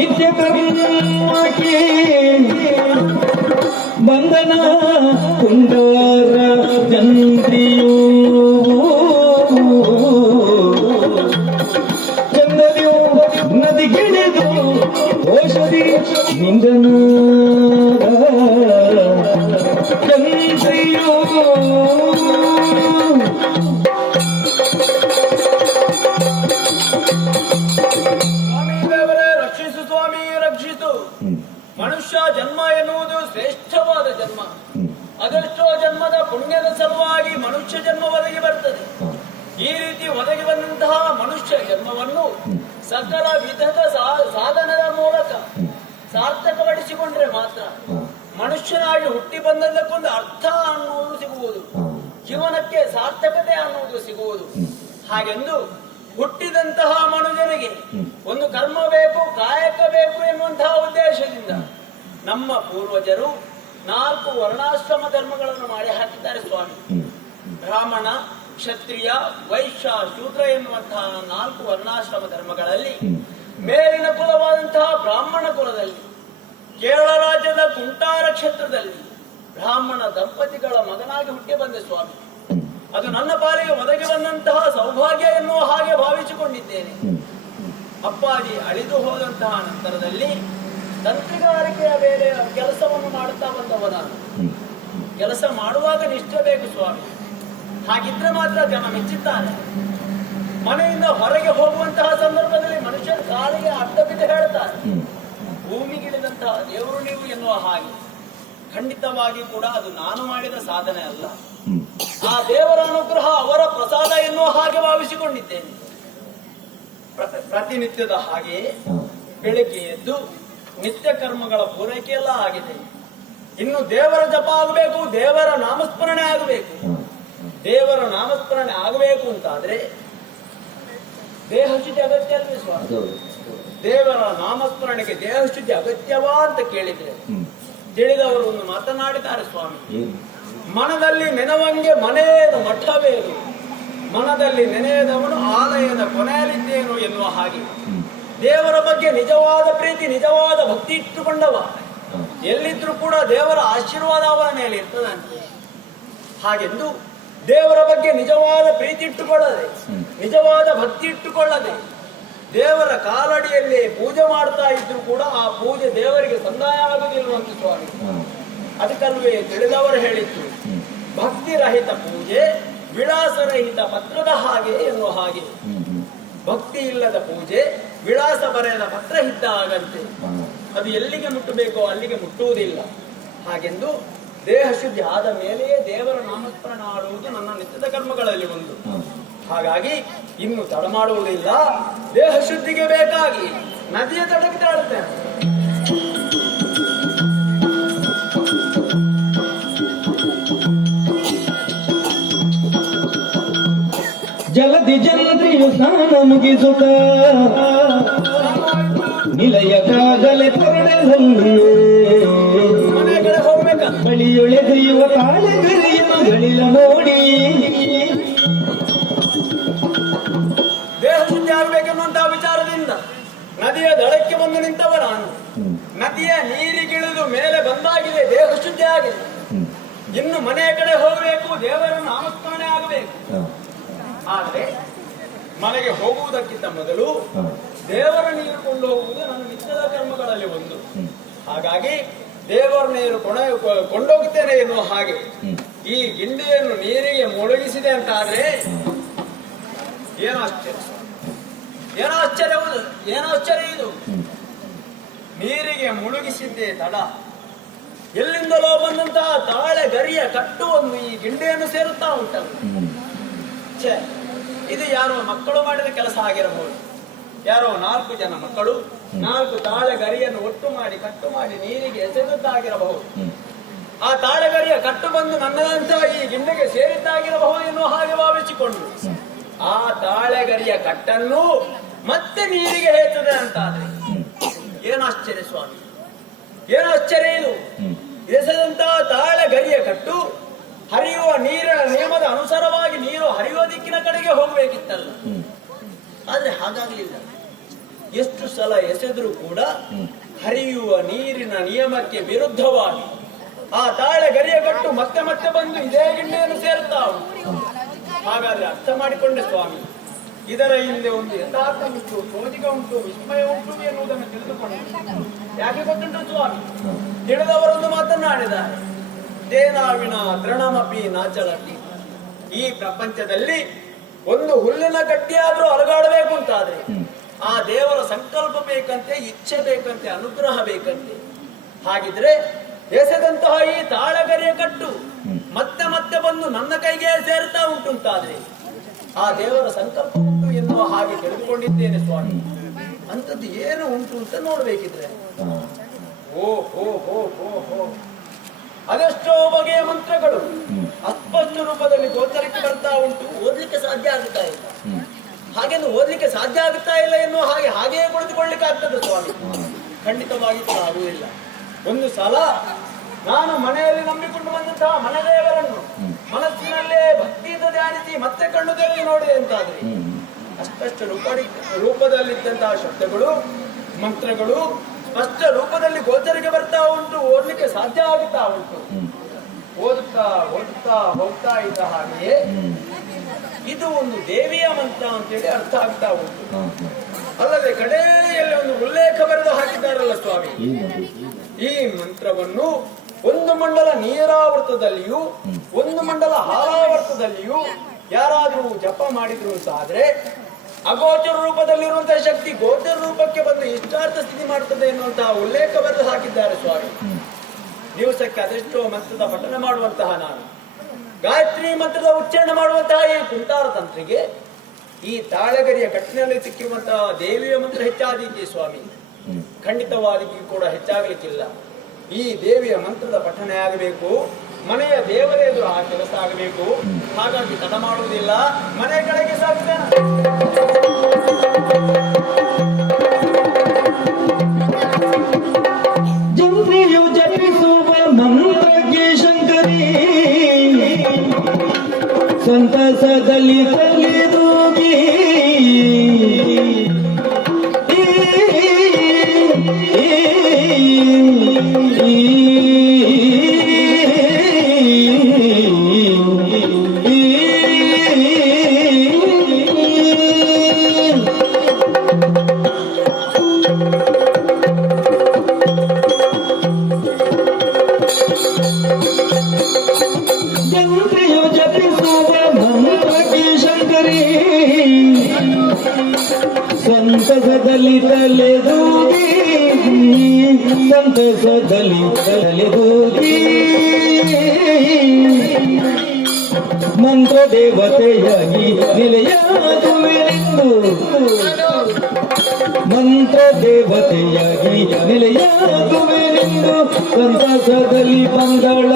ನಿತ್ಯ ಕರ್ಮಕ್ಕೆ ಬಂಧನ ಕುಂಡಾರ ಚಂದ್ರಿಯೂ ಚಂದಲಿಯು ನದಿಗಿಳಿದು ಔಷಧಿ ನಿಂದನ ಚಂದ್ರಿಯೂ ಮನುಷ್ಯ ಜನ್ಮ ಎನ್ನುವುದು ಶ್ರೇಷ್ಠವಾದ ಜನ್ಮ. ಅದೆಷ್ಟೋ ಜನ್ಮದ ಪುಣ್ಯದ ಸಲುವಾಗಿ ಮನುಷ್ಯ ಜನ್ಮ ಒದಗಿ ಬರ್ತದೆ. ಈ ರೀತಿ ಒದಗಿ ಬಂದಂತಹ ಮನುಷ್ಯ ಜನ್ಮವನ್ನು ಸಕಲ ವಿಧದ ಸಾಧನದ ಮೂಲಕ ಸಾರ್ಥಕಪಡಿಸಿಕೊಂಡ್ರೆ ಮಾತ್ರ ಮನುಷ್ಯನಾಗಿ ಹುಟ್ಟಿ ಬಂದದ್ದಕ್ಕೊಂದು ಅರ್ಥ ಅನ್ನುವುದು ಸಿಗುವುದು, ಜೀವನಕ್ಕೆ ಸಾರ್ಥಕತೆ ಅನ್ನುವುದು ಸಿಗುವುದು. ಹಾಗೆಂದು ಹುಟ್ಟಿದಂತಹ ಮನುಷ್ಯನಿಗೆ ಒಂದು ಕರ್ಮ ಬೇಕು, ಕಾಯಕ ಬೇಕು ಎನ್ನುವಂತಹ ಉದ್ದೇಶದಿಂದ ನಮ್ಮ ಪೂರ್ವಜರು 4 ವರ್ಣಾಶ್ರಮ ಧರ್ಮಗಳನ್ನು ಮಾಡಿ ಹಾಕಿದ್ದಾರೆ ಸ್ವಾಮಿ. ಬ್ರಾಹ್ಮಣ, ಕ್ಷತ್ರಿಯ, ವೈಶ್ಯ, ಶೂದ್ರ ಎನ್ನುವಂತಹ 4 ವರ್ಣಾಶ್ರಮ ಧರ್ಮಗಳಲ್ಲಿ ಮೇಲಿನ ಕುಲವಾದಂತಹ ಬ್ರಾಹ್ಮಣ ಕುಲದಲ್ಲಿ ಕೇರಳ ರಾಜ್ಯದ ಕುಂಟಾರ ಕ್ಷೇತ್ರದಲ್ಲಿ ಬ್ರಾಹ್ಮಣ ದಂಪತಿಗಳ ಮಗನಾಗಿ ಹುಟ್ಟಿ ಬಂದೆ ಸ್ವಾಮಿ. ಅದು ನನ್ನ ಪಾಲಿಗೆ ಒದಗಿ ಬಂದಂತಹ ಸೌಭಾಗ್ಯ ಎನ್ನುವ ಹಾಗೆ ಭಾವಿಸಿಕೊಂಡಿದ್ದೇನೆ. ಅಪ್ಪಾಜಿ ಅಳಿದು ಹೋದಂತಹ ನಂತರದಲ್ಲಿ ತಂತ್ರಿಗಾರಿಕೆಯ ಬೇರೆ ಕೆಲಸವನ್ನು ಮಾಡುತ್ತಾ ಬಂದವ ನಾನು. ಕೆಲಸ ಮಾಡುವಾಗ ನಿಷ್ಠೆ ಬೇಕು ಸ್ವಾಮಿ, ಹಾಗಿದ್ರೆ ಮಾತ್ರ ಜನ ಮೆಚ್ಚುತ್ತಾರೆ. ಮನೆಯಿಂದ ಹೊರಗೆ ಹೋಗುವಂತಹ ಸಂದರ್ಭದಲ್ಲಿ ಮನುಷ್ಯನ ಕಾಲಿಗೆ ಅಡ್ಡ ಬಿದ್ದು ಹೇಳ್ತಾರೆ, ಭೂಮಿಗಿಳಿದಂತಹ ದೇವರು ನೀವು ಎನ್ನುವ ಹಾಗೆ. ಖಂಡಿತವಾಗಿ ಕೂಡ ಅದು ನಾನು ಮಾಡಿದ ಸಾಧನೆ ಅಲ್ಲ, ಆ ದೇವರ ಅನುಗ್ರಹ, ಅವರ ಪ್ರಸಾದ ಎನ್ನುವ ಹಾಗೆ ಭಾವಿಸಿಕೊಂಡಿದ್ದೇನೆ. ಪ್ರತಿನಿತ್ಯದ ಹಾಗೆ ಬೆಳಿಗ್ಗೆ ಎದ್ದು ನಿತ್ಯ ಕರ್ಮಗಳ ಪೂರೈಕೆಯೆಲ್ಲ ಆಗಿದೆ. ಇನ್ನು ದೇವರ ಜಪ ಆಗಬೇಕು, ದೇವರ ನಾಮಸ್ಮರಣೆ ಆಗಬೇಕು. ದೇವರ ನಾಮಸ್ಮರಣೆ ಆಗಬೇಕು ಅಂತಾದ್ರೆ ದೇಹಶುದ್ಧಿ ಅಗತ್ಯ ಅಲ್ವೇ ಸ್ವಾಮಿ? ದೇವರ ನಾಮಸ್ಮರಣೆಗೆ ದೇಹಶುದ್ಧಿ ಅಗತ್ಯವಾ ಅಂತ ಕೇಳಿದ್ರೆ ತಿಳಿದವರು ಒಂದು ಮಾತನಾಡಿದ್ದಾರೆ ಸ್ವಾಮಿ. ಮನದಲ್ಲಿ ನೆನವಂಗೆ ಮನೆಯದ ಮಠವೇನು, ಮನದಲ್ಲಿ ನೆನೆಯದವನು ಆಲಯದ ಕೊನೆಯಲ್ಲಿದ್ದೇನು ಎನ್ನುವ ಹಾಗೆ ದೇವರ ಬಗ್ಗೆ ನಿಜವಾದ ಪ್ರೀತಿ, ನಿಜವಾದ ಭಕ್ತಿ ಇಟ್ಟುಕೊಂಡವ ಎಲ್ಲಿದ್ರೂ ಕೂಡ ದೇವರ ಆಶೀರ್ವಾದ ಅವನ ಮೇಲೆ ಇರ್ತದಂತೆ. ಹಾಗೆಂದು ದೇವರ ಬಗ್ಗೆ ನಿಜವಾದ ಪ್ರೀತಿ ಇಟ್ಟುಕೊಳ್ಳದೆ, ನಿಜವಾದ ಭಕ್ತಿ ಇಟ್ಟುಕೊಳ್ಳದೆ ದೇವರ ಕಾಲಡಿಯಲ್ಲಿ ಪೂಜೆ ಮಾಡ್ತಾ ಇದ್ರು ಕೂಡ ಆ ಪೂಜೆ ದೇವರಿಗೆ ಸಂದಾಯ ಆಗುವುದಿಲ್ಲವಂತ ಸ್ವಾಮಿ. ಅದಕ್ಕಲ್ವೇ ತಿಳಿದವರು ಹೇಳಿದ್ರು, ಭಕ್ತಿ ರಹಿತ ಪೂಜೆ ವಿಳಾಸರಹಿತ ಪತ್ರದ ಹಾಗೆ ಎನ್ನುವ ಹಾಗೆ. ಭಕ್ತಿ ಇಲ್ಲದ ಪೂಜೆ ವಿಳಾಸ ಬರೆಯದ ಪತ್ರ ಇದ್ದ ಹಾಗಂತೆ, ಅದು ಎಲ್ಲಿಗೆ ಮುಟ್ಟಬೇಕೋ ಅಲ್ಲಿಗೆ ಮುಟ್ಟುವುದಿಲ್ಲ. ಹಾಗೆಂದು ದೇಹ ಶುದ್ಧಿ ಆದ ಮೇಲೆಯೇ ದೇವರ ನಾಮಸ್ಮರಣ ಆಡುವುದು ನನ್ನ ನಿತ್ಯದ ಕರ್ಮಗಳಲ್ಲಿ ಒಂದು. ಹಾಗಾಗಿ ಇನ್ನು ತಡ ಮಾಡುವುದಿಲ್ಲ, ದೇಹ ಶುದ್ಧಿಗೆ ಬೇಕಾಗಿ ನದಿಯ ತಟಕ್ಕೆ ತಾಳುತ್ತೇನೆ. ಜಲದಿ ಜಲದಿಯು ಸ್ನಾನ ಮುಗಿಸುತ್ತ ನಿಲಯಕ್ಕಾಗಲೇ ಕೊರಡೆದಲ್ಲಿಯೇ ಬಳಿಯೊಳೆದೆಯುವ ಕಾಲಗರಿಯಗಳಿಲ್ಲ ನೋಡಿ. ದೇಹ ಶುದ್ಧಿ ಆಗಬೇಕೆನ್ನುವಂತಹ ವಿಚಾರದಿಂದ ನದಿಯ ದಳಕ್ಕೆ ಬಂದು ನಿಂತವ ನಾನು. ನದಿಯ ನೀರಿಗಿಳಿದು ಮೇಲೆ ಬಂದಾಗಿದೆ, ದೇಹ ಶುದ್ಧಿ ಆಗಿದೆ. ಇನ್ನು ಮನೆಯ ಕಡೆ ಹೋಗಬೇಕು, ದೇವರ ನಾಮಸ್ಮರಣೆ ಆಗಬೇಕು. ಆದರೆ ಮನೆಗೆ ಹೋಗುವುದಕ್ಕಿಂತ ಮೊದಲು ದೇವರ ನೀರು ಕೊಂಡು ಹೋಗುವುದು ನನ್ನ ನಿತ್ಯದ ಕರ್ಮಗಳಲ್ಲಿ ಒಂದು. ಹಾಗಾಗಿ ದೇವರ ನೀರು ಕೊಂಡೋಗುತ್ತೇನೆ ಎನ್ನುವ ಹಾಗೆ ಈ ಗಿಂಡಿಯನ್ನು ನೀರಿಗೆ ಮುಳುಗಿಸಿದೆ ಅಂತ ಆದ್ರೆ ಏನೋ ಆಶ್ಚರ್ಯ, ಏನೋ ಆಶ್ಚರ್ಯವುದು, ಏನೋ ಆಶ್ಚರ್ಯ ಇದು. ನೀರಿಗೆ ಮುಳುಗಿಸಿದ್ದೇ ತಡ, ಎಲ್ಲಿಂದಲೋ ಬಂದಂತಹ ತಾಳೆ ಗರಿಯ ಕಟ್ಟುವನ್ನು ಈ ಗಿಂಡಿಯನ್ನು ಸೇರುತ್ತಾ ಉಂಟಲ್ಲ. ಇದು ಯಾರೋ ಮಕ್ಕಳು ಮಾಡಿದ ಕೆಲಸ ಆಗಿರಬಹುದು. ಯಾರೋ 4 ಜನ ಮಕ್ಕಳು 4 ತಾಳೆಗರಿಯನ್ನು ಒಟ್ಟು ಮಾಡಿ ಕಟ್ಟು ಮಾಡಿ ನೀರಿಗೆ ಎಸೆದದ್ದಾಗಿರಬಹುದು. ಆ ತಾಳೆಗರಿಯ ಕಟ್ಟು ಬಂದು ನನ್ನದಂತಹ ಈ ಗಿಂಡಿಗೆ ಸೇರಿದ್ದಾಗಿರಬಹುದು ಎನ್ನುವ ಹಾಗೆ ಭಾವಿಸಿಕೊಂಡು ಆ ತಾಳೆಗರಿಯ ಕಟ್ಟನ್ನು ಮತ್ತೆ ನೀರಿಗೆ ಹೇರ್ತದೆ ಅಂತಾದ್ರೆ ಏನು ಆಶ್ಚರ್ಯ ಸ್ವಾಮಿ, ಏನು ಆಶ್ಚರ್ಯ ಇದು. ಎಸೆದಂತಹ ತಾಳೆಗರಿಯ ಕಟ್ಟು ಹರಿಯುವ ನೀರಿನ ನಿಯಮದ ಅನುಸಾರವಾಗಿ ನೀರು ಹರಿಯುವ ದಿಕ್ಕಿನ ಕಡೆಗೆ ಹೋಗಬೇಕಿತ್ತಲ್ಲ, ಆದ್ರೆ ಹಾಗಾಗ್ಲಿಲ್ಲ. ಎಷ್ಟು ಸಲ ಎಸೆದರೂ ಕೂಡ ಹರಿಯುವ ನೀರಿನ ನಿಯಮಕ್ಕೆ ವಿರುದ್ಧವಾಗಿ ಆ ತಾಳೆಗರಿಯ ಕಟ್ಟು ಮತ್ತೆ ಮತ್ತೆ ಬಂದು ಇದೇ ಗಿಂಡಿಯನ್ನು ಸೇರುತ್ತಾ ಉಂಟು. ಹಾಗಾದ್ರೆ ಅರ್ಥ ಮಾಡಿಕೊಂಡೆ ಸ್ವಾಮಿ, ಇದರ ಹಿಂದೆ ಒಂದು ಯಥಾರ್ಥ ಉಂಟು, ಸೋಜಿಗ ಉಂಟು, ವಿಸ್ಮಯ ಉಂಟು ಎನ್ನುವುದನ್ನು ತಿಳಿದುಕೊಂಡು. ಯಾಕೆ ಗೊತ್ತುಂಟು ಸ್ವಾಮಿ, ತಿಳಿದವರೊಂದು ಮಾತನ್ನಾಡಿದ್ದಾರೆ, ತೇನಾವಿನ ತೃಣಮಪಿ ನಾಚಲಟ್ಟಿ. ಈ ಪ್ರಪಂಚದಲ್ಲಿ ಒಂದು ಹುಲ್ಲಿನ ಗಟ್ಟಿಯಾದ್ರೂ ಅಲಗಾಡಬೇಕು ಅಂತಾದ್ರೆ ಆ ದೇವರ ಸಂಕಲ್ಪ ಬೇಕಂತೆ, ಇಚ್ಛೆ ಬೇಕಂತೆ, ಅನುಗ್ರಹ ಬೇಕಂತೆ. ಹಾಗಿದ್ರೆ ಎಸೆದಂತಹ ಈ ತಾಳಗರಿಯ ಕಟ್ಟು ಮತ್ತೆ ಮತ್ತೆ ಬಂದು ನನ್ನ ಕೈಗೆ ಸೇರ್ತಾ ಉಂಟು ಅಂತಾದ್ರೆ ಆ ದೇವರ ಸಂಕಲ್ಪ ಉಂಟು ಎನ್ನುವ ಹಾಗೆ ತಿಳಿದುಕೊಂಡಿದ್ದೇನೆ ಸ್ವಾಮಿ. ಅಂತದ್ದು ಏನು ಉಂಟು ಅಂತ ನೋಡ್ಬೇಕಿದ್ರೆ ಓ ಹೋ ಹೋ ಹೋ ಹೋ ಅದೆಷ್ಟೋ ಬಗೆಯ ಮಂತ್ರಗಳು ಅಸ್ಪಷ್ಟ ರೂಪದಲ್ಲಿ ಗೋಚರಕ್ಕೆ ಬರ್ತಾ ಉಂಟು. ಓದ್ಲಿಕ್ಕೆ ಸಾಧ್ಯ ಆಗುತ್ತಾ ಇಲ್ಲ. ಹಾಗೆಂದು ಓದ್ಲಿಕ್ಕೆ ಸಾಧ್ಯ ಆಗುತ್ತಾ ಇಲ್ಲ ಎನ್ನುವ ಹಾಗೆಯೇ ಕುಳಿತುಕೊಳ್ಳಿಕ್ಕೆ ಆಗ್ತದೆ ಸ್ವಾಮಿ? ಖಂಡಿತವಾಗಿ ಆಗುವುದಿಲ್ಲ. ಒಂದು ಸಲ ನಾನು ಮನೆಯಲ್ಲಿ ನಂಬಿಕೊಂಡು ಬಂದಂತಹ ಮನೆ ದೇವರನ್ನು ಮನಸ್ಸಿನಲ್ಲೇ ಭಕ್ತಿಯಿಂದ ಧ್ಯಾನಿಸಿ ಮತ್ತೆ ಕಣ್ಣು ತೆರೆದು ನೋಡಿದೆ ಅಂತಾದ್ರೆ ಅಸ್ಪಷ್ಟ ರೂಪದಲ್ಲಿದ್ದಂತಹ ಶಬ್ದಗಳು ಮಂತ್ರಗಳು ಸ್ಪಷ್ಟ ರೂಪದಲ್ಲಿ ಗೋಚರಿಗೆ ಬರ್ತಾ ಉಂಟು. ಓದ್ಲಿಕ್ಕೆ ಸಾಧ್ಯ ಆಗುತ್ತಾ ಉಂಟು. ಓದುತ್ತಾ ಓದುತ್ತಾ ಹೋಗ್ತಾ ಇದ್ದ ಹಾಗೆಯೇ ಇದು ಒಂದು ದೇವಿಯ ಮಂತ್ರ ಅಂತೇಳಿ ಅರ್ಥ ಆಗ್ತಾ ಉಂಟು. ಅಲ್ಲದೆ ಕಡೆಯಲ್ಲಿ ಒಂದು ಉಲ್ಲೇಖ ಬರೆದು ಹಾಕಿದ್ದಾರಲ್ಲ ಸ್ವಾಮಿ, ಈ ಮಂತ್ರವನ್ನು ಒಂದು ಮಂಡಲ ನೀರಾವರ್ತದಲ್ಲಿಯೂ ಒಂದು ಮಂಡಲ ಹಾರಾವರ್ತದಲ್ಲಿಯೂ ಯಾರಾದ್ರೂ ಜಪ ಮಾಡಿದ್ರು ಅಂತ ಆದ್ರೆ ಅಗೋಚರ ರೂಪದಲ್ಲಿರುವಂತಹ ಶಕ್ತಿ ಗೋಚರ ರೂಪಕ್ಕೆ ಬಂದು ಇಷ್ಟಾರ್ಥ ಸ್ಥಿತಿ ಮಾಡ್ತದೆ ಎನ್ನುವಂತಹ ಉಲ್ಲೇಖ ಬರೆದು ಹಾಕಿದ್ದಾರೆ ಸ್ವಾಮಿ. ದಿವಸಕ್ಕೆ ಅದೆಷ್ಟೋ ಮಂತ್ರದ ಪಠನ ಮಾಡುವಂತಹ ನಾನು, ಗಾಯತ್ರಿ ಮಂತ್ರದ ಉಚ್ಚಾರಣೆ ಮಾಡುವಂತಹ ಈ ಕುಂಟಾರ ತಂತ್ರಿಗೆ ಈ ತಾಳಗರಿಯ ಕಟ್ಟಿನಲ್ಲಿ ಸಿಕ್ಕಿರುವಂತಹ ದೇವಿಯ ಮಂತ್ರ ಹೆಚ್ಚಾದೀತಿ ಸ್ವಾಮಿ. ಖಂಡಿತವಾಗಿಯೂ ಕೂಡ ಹೆಚ್ಚಾಗಲಿಕ್ಕಿಲ್ಲ. ಈ ದೇವಿಯ ಮಂತ್ರದ ಪಠನೆ ಆಗಬೇಕು, ಮನೆಯ ದೇವರೇ ಎದುರು ಆ ಕೆಲಸ ಆಗಬೇಕು. ಹಾಗಾಗಿ ತಡ ಮಾಡುವುದಿಲ್ಲ, ಮನೆ ಕಡೆಗೆ ಸಾಗ್ತಾನೆ. ಜಂತ್ರಿಯು ಜಪಿಸುವ ಮಂತ್ರಕ್ಕೆ ಶಂಕರಿ ಸಂತಸದಲ್ಲಿ ತಲೆದೂಗಿ ಜಂತ್ರಿಯು ಜಪಿಸುವ ಮಂತ್ರಕ್ಕೆ ಶಂಕರಿ ಸಂತಸದಲ್ಲಿ ತಲೆದೂಗಿ ಸಂತಸದಲ್ಲಿ ತಲೆದೂಗಿ ಮಂತ್ರ ದೇವತೆಯಾಗಿ ನಿಲೆಯಾಗುವೆನೆಂದು ಮಂತ್ರ ದೇವತೆಯಾಗಿ ನಿಲೆಯಾಗುವೆನೆಂದು ಸಂತಸದಲ್ಲಿ ಬಂದಳ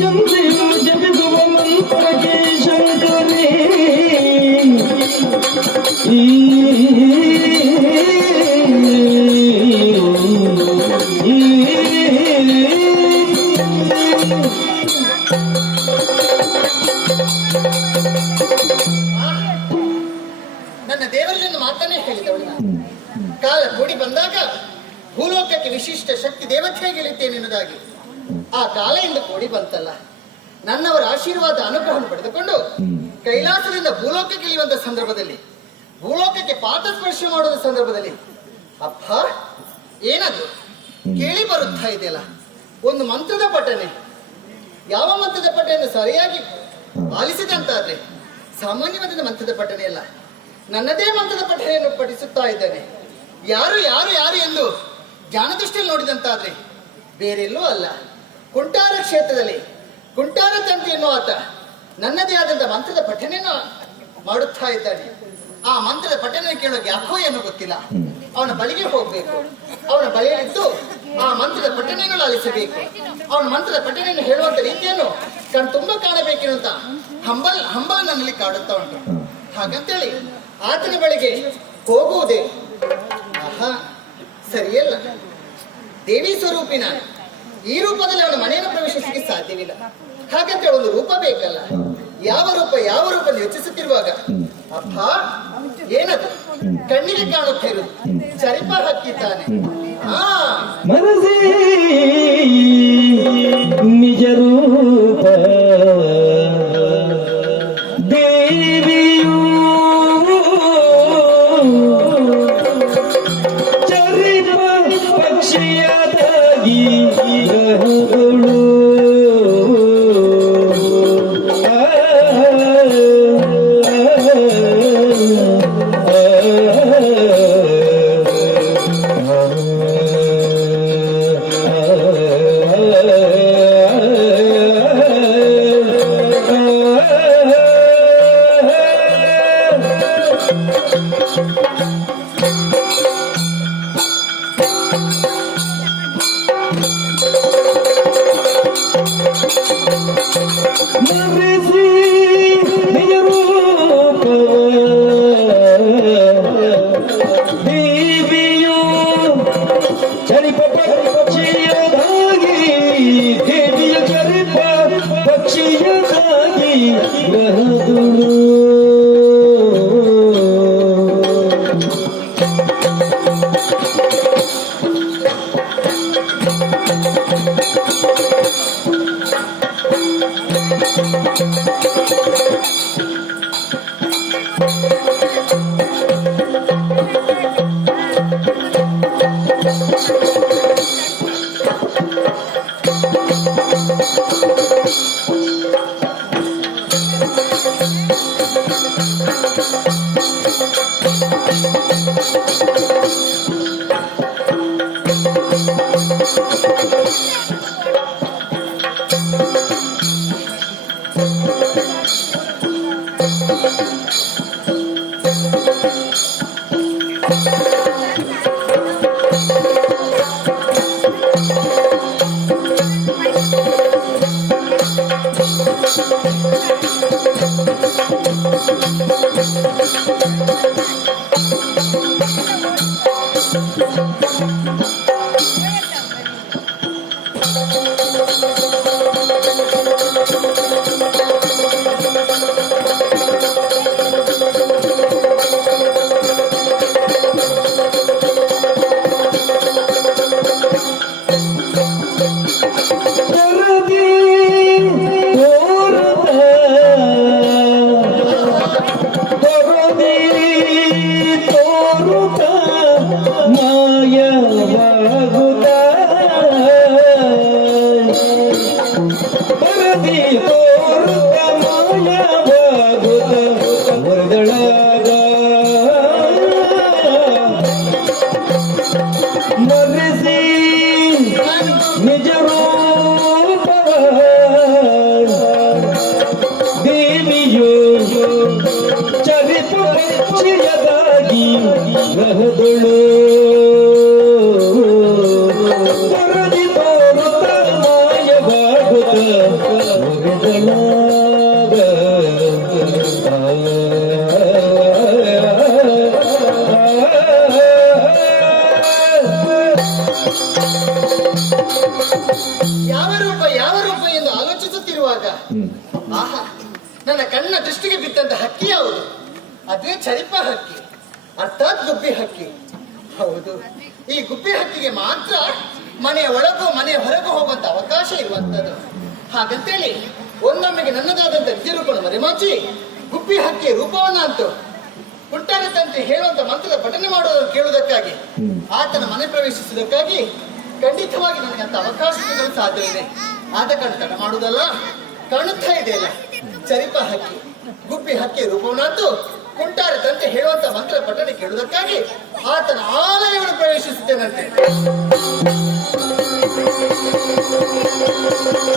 ಜಂತ್ರಿಯು ಜಪಿಸುವ ಮಂತ್ರಕ್ಕೆ ಶಂಕರಿ ನನ್ನ ದೇವರನ್ನು ಮಾತನ್ನೇ ಹೇಳಿದವಳು ನಾನು. ಕಾಲ ಕೂಡಿ ಬಂದಾಗ ಭೂಲೋಕಕ್ಕೆ ವಿಶಿಷ್ಟ ಶಕ್ತಿ ದೇವತೆಯಾಗಿ ಗೆಲ್ಲುತ್ತೇನೆ ಎನ್ನುವುದಾಗಿ ಆ ಕಾಲೆಯಿಂದ ಕೂಡಿ ಬಂತಲ್ಲ. ನನ್ನವರ ಆಶೀರ್ವಾದ ಅನುಗ್ರಹವನ್ನು ಪಡೆದುಕೊಂಡು ಕೈಲಾಸದಿಂದ ಭೂಲೋಕಕ್ಕೆ ಇಳಿಯುವಂತ ಸಂದರ್ಭದಲ್ಲಿ, ಭೂಲೋಕಕ್ಕೆ ಪಾದ ಸ್ಪರ್ಶ ಮಾಡುವ ಸಂದರ್ಭದಲ್ಲಿ ಅಪ್ಪ ಏನದು ಕೇಳಿ ಬರುತ್ತಾ ಇದೆಯಲ್ಲ, ಒಂದು ಮಂತ್ರದ ಪಠನೆ. ಯಾವ ಮಂತ್ರದ ಪಠನೆಯನ್ನು ಸರಿಯಾಗಿ ಆಲಿಸಿದಂತಾದ್ರೆ ಸಾಮಾನ್ಯವಾದ ಮಂತ್ರದ ಪಠನೆ ಅಲ್ಲ, ನನ್ನದೇ ಮಂತ್ರದ ಪಠನೆಯನ್ನು ಪಠಿಸುತ್ತಾ ಇದ್ದೇನೆ. ಯಾರು ಯಾರು ಯಾರು ಎಂದು ಜ್ಞಾನದೃಷ್ಟಿಯಲ್ಲಿ ನೋಡಿದಂತಾದ್ರೆ ಬೇರೆಲ್ಲೂ ಅಲ್ಲ, ಕುಂಟಾರ ಕ್ಷೇತ್ರದಲ್ಲಿ ಕುಂಟಾರ ತಂತಿ ಎನ್ನುವ ಆತ ನನ್ನದೇ ಆದಂತಹ ಮಂತ್ರದ ಪಠನೆಯನ್ನು ಮಾಡುತ್ತಾ ಇದ್ದಾನೆ. ಆ ಮಂತ್ರದ ಪಠನೆ ಕೇಳೋಕೆ ಯಾಕೋ ಏನೋ ಗೊತ್ತಿಲ್ಲ. ಅವನ ಬಳಿಗೆ ಹೋಗ್ಬೇಕು, ಅವನ ಬಳಿಯಲ್ಲಿದ್ದು ಆ ಮಂತ್ರದ ಪಠನೆಯನ್ನು ಆಲಿಸಬೇಕು. ಅವನ ಮಂತ್ರದ ಪಠನೆಯನ್ನು ಹೇಳುವಂತ ರೀತಿಯನ್ನು ತುಂಬ ಕಾಣಬೇಕೆನ್ನುವಂತ ಹಂಬಲ ನನ್ನಲ್ಲಿ ಕಾಡುತ್ತಾ ಉಂಟು. ಹಾಗಂತೇಳಿ ಆತನ ಬಳಿಗೆ ಹೋಗುವುದೇ ಆಹಾ ಸರಿಯಲ್ಲ. ದೇವಿ ಸ್ವರೂಪಿನ ಈ ರೂಪದಲ್ಲಿ ಅವನ ಮನೆಯನ್ನು ಪ್ರವೇಶಿಸಲಿಕ್ಕೆ ಸಾಧ್ಯವಿಲ್ಲ. ಹಾಗಂತೇಳಿ ಒಂದು ರೂಪ ಬೇಕಲ್ಲ. ಯಾವ ರೂಪ ಯೋಚಿಸುತ್ತಿರುವಾಗ ಅಪ್ಪ ಏನದು ಕಣ್ಣಿಗೆ ಕಾಣುತ್ತಾ ಇರುವುದು ಚರಿಪ ಹಾಕಿದ್ದಾನೆ. ಮನಸೇ ನಿಜ ರೂಪ ದೇವಿಯು ಚರಿಪ ಪಕ್ಷಿಯದಾಗಿ ಗ್ರಹಗಳು ಮರೆಸಿ ನಿಜ ರೂಪವ ದೇವಿಯು ಚರಿಪ ಪಕ್ಷಿಯದಾಗಿ ದೇವಿಯ ಚರಿಪ ಪಕ್ಷಿಯದಾಗಿ ಗ್ರಹಗಳು ನಿಜ ರೂಪವ ದೇವಿಯು ಚರಿಪ ಪಕ್ಷಿಯದಾಗಿ ಗ್ರಹದಳು ತೊರದಿ ತೋರುತ್ತ ಮಾಯವಾಗುತ್ತ ಯಾವ ರೂಪ ಎಂದು ಆಲೋಚಿಸುತ್ತಿರುವಾಗ ಆಹಾ ನನ್ನ ಕಣ್ಣ ದೃಷ್ಟಿಗೆ ಬಿದ್ದಂತ ಹಕ್ಕಿ ಯಾವುದು? ಅದೇ ಚರಿಪ ಹಕ್ಕಿ, ಅರ್ಥಾತ್ ಗುಬ್ಬಿ ಹಕ್ಕಿ. ಹೌದು, ಈ ಗುಬ್ಬಿ ಹಕ್ಕಿಗೆ ಮಾತ್ರ ಮನೆಯ ಒಳಗೂ ಮನೆಯ ಹೊರಗೂ ಹೋಗುವಂತ ಅವಕಾಶ ಇರುವಂತದ್ದು. ಹಾಗಂತೇಳಿ ಒಂದೊಮ್ಮೆಗೆ ನನ್ನದಾದಂತ ನಿಜ ರೂಪವನ್ನು ಮರೆಮಾಚಿ ಗುಬ್ಬಿ ಹಕ್ಕಿ ರೂಪವನ್ನ ಅಂತು ಹುಟ್ಟಾಗತ್ತಂತೆ ಹೇಳುವಂತ ಮಂತ್ರದ ಪಠನೆ ಮಾಡುವುದನ್ನು ಕೇಳುವುದಕ್ಕಾಗಿ ಆತನ ಮನೆ ಪ್ರವೇಶಿಸುವುದಕ್ಕಾಗಿ ಖಂಡಿತವಾಗಿ ನನಗೆ ಅಂತ ಅವಕಾಶ ಸಿಗಲು ಸಾಧ್ಯವಿದೆ. ಆದ ಕಾರಣ ತಡ ಮಾಡುವುದಲ್ಲ, ಕಾಣುತ್ತಾ ಇದೆಯಲ್ಲ ಚರಿಪ ಹಕ್ಕಿ ಗುಬ್ಬಿ ಹಕ್ಕಿ ರೂಪವನ್ನಂತೂ ಕುಂಟಾರದಂತೆ ಹೇಳುವಂತ ಮಂತ್ರ ಪಠನೆ ಕೇಳುವುದಕ್ಕಾಗಿ ಆತನ ಆಲಯವನ್ನು ಪ್ರವೇಶಿಸುತ್ತೇನಂತೆ.